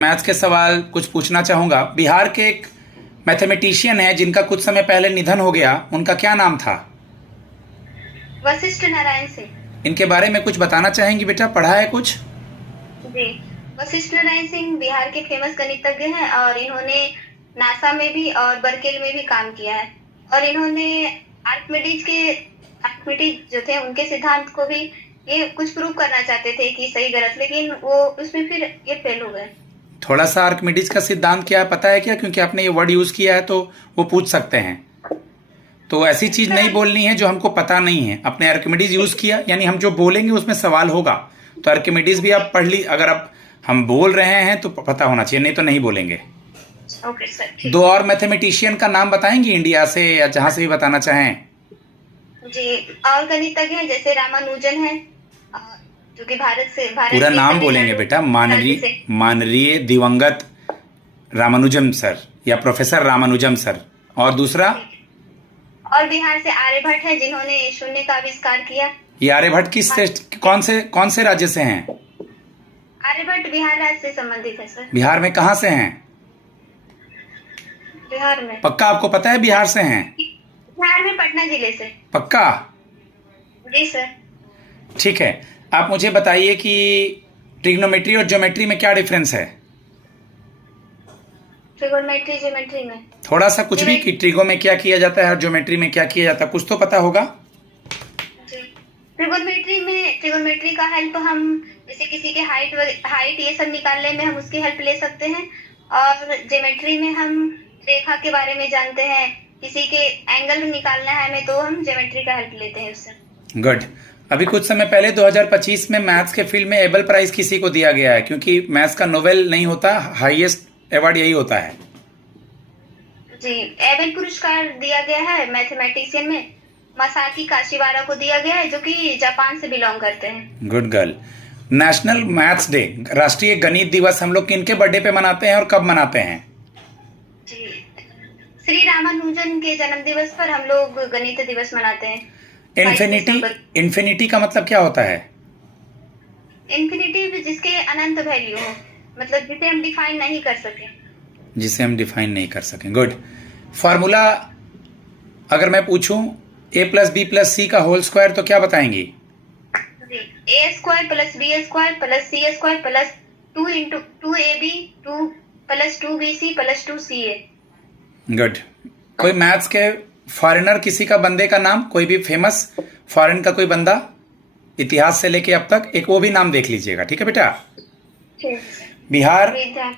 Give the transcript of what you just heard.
Maths के सवाल कुछ पूछना चाहूंगा। बिहार के एक मैथमेटिशियन है जिनका कुछ समय पहले निधन हो गया, उनका क्या नाम था? वशिष्ठ नारायण सिंह। इनके बारे में कुछ बताना चाहेंगी बेटा? पढ़ा है कुछ? जी, वशिष्ठ नारायण सिंह बिहार के फेमस गणितज्ञ हैं और इन्होंने नासा में भी और बर्केल में भी काम किया है। और इन्होंने आर्किमिडीज जो थे उनके सिद्धांत को भी ये कुछ प्रूव करना चाहते थे कि सही गलत, लेकिन वो उसमें फिर ये फेल हो गए। थोड़ा सा आर्किमिडीज का सिद्धांत क्या है पता है क्या? क्योंकि आपने ये वर्ड यूज किया है तो वो पूछ सकते हैं। तो ऐसी चीज नहीं बोलनी है जो हमको पता नहीं है। आपने आर्किमिडीज यूज किया यानी हम जो बोलेंगे उसमें सवाल होगा। तो आर्किमिडीज भी आप पढ़ ली। अगर आप हम बोल रहे हैं तो पता होना चाहिए, नहीं तो नहीं बोलेंगे। ओके सर, ठीक। दो और मैथमेटिशियन का नाम बताएंगी इंडिया से या जहां से भी बताना चाहें। जी, और गणितज्ञ हैं जैसे रामानुजन है, जो कि भारत पूरा के नाम बोलेंगे तमिलनाडु बेटा। राज्य से। माननीय दिवंगत रामानुजम सर या प्रोफेसर रामानुजम सर। और दूसरा? और बिहार से आर्यभट्ट है जिन्होंने शून्य का आविष्कार किया। ये आर्यभट्ट किस कौन से राज्य से हैं? आर्यभट्ट बिहार राज्य से संबंधित है सर। बिहार में कहाँ से हैं? बिहार में पक्का आपको पता है बिहार से हैं? बिहार में पटना जिले से। पक्का? जी सर। ठीक है, आप मुझे बताइए कि ट्रिग्नोमेट्री और ज्योमेट्री में क्या डिफरेंस है? ट्रिगोनोमेट्री ज्योमेट्री में थोड़ा सा कुछ भी कि ट्रिगो में क्या किया जाता है और ज्योमेट्री में क्या किया जाता है, कुछ तो पता होगा। ट्रिगोनोमेट्री का हेल्प हम जैसे किसी के हाइट ये सब निकालने में हम उसकी हेल्प ले सकते हैं। और ज्योमेट्री में हम रेखा के बारे में जानते हैं, किसी के एंगल निकालना है हमें तो हम ज्योमेट्री का हेल्प लेते हैं उससे। गुड। अभी कुछ समय पहले 2025 में मैथ्स के फील्ड में एबल प्राइज किसी को दिया गया है, क्योंकि मैथ्स का नोबेल नहीं होता, हाईएस्ट अवार्ड यही होता है। जी, एबल पुरस्कार दिया गया है मैथमेटिशियन में मासाकी काशिवारा को दिया गया है, जो कि जापान से बिलोंग करते हैं। Good girl. National maths day, राष्ट्रीय गणित दिवस हम लोग किनके बर्थडे पे मनाते हैं और कब मनाते हैं? जी, श्री रामानुजन के जन्म दिवस पर हम लोग गणित दिवस मनाते हैं। इन्फिनिटी का मतलब क्या होता है? इन्फिनिटी जिसके अनंत वैल्यू हो, मतलब जिसे हम डिफाइन नहीं कर सके। जिसे हम डिफाइन नहीं कर सकें। गुड। फॉर्मूला अगर मैं पूछूं a+b+c का होल स्क्वायर तो क्या बताएंगी? a² + b² + c² + 2 × 2ab 2 + 2bc + 2ca। Good. कोई मैथ्स के फॉरेनर, किसी का बंदे का नाम, कोई भी फेमस फॉरेन का कोई बंदा इतिहास से लेके अब तक, एक वो भी नाम देख लीजिएगा। ठीक है बेटा? बिहार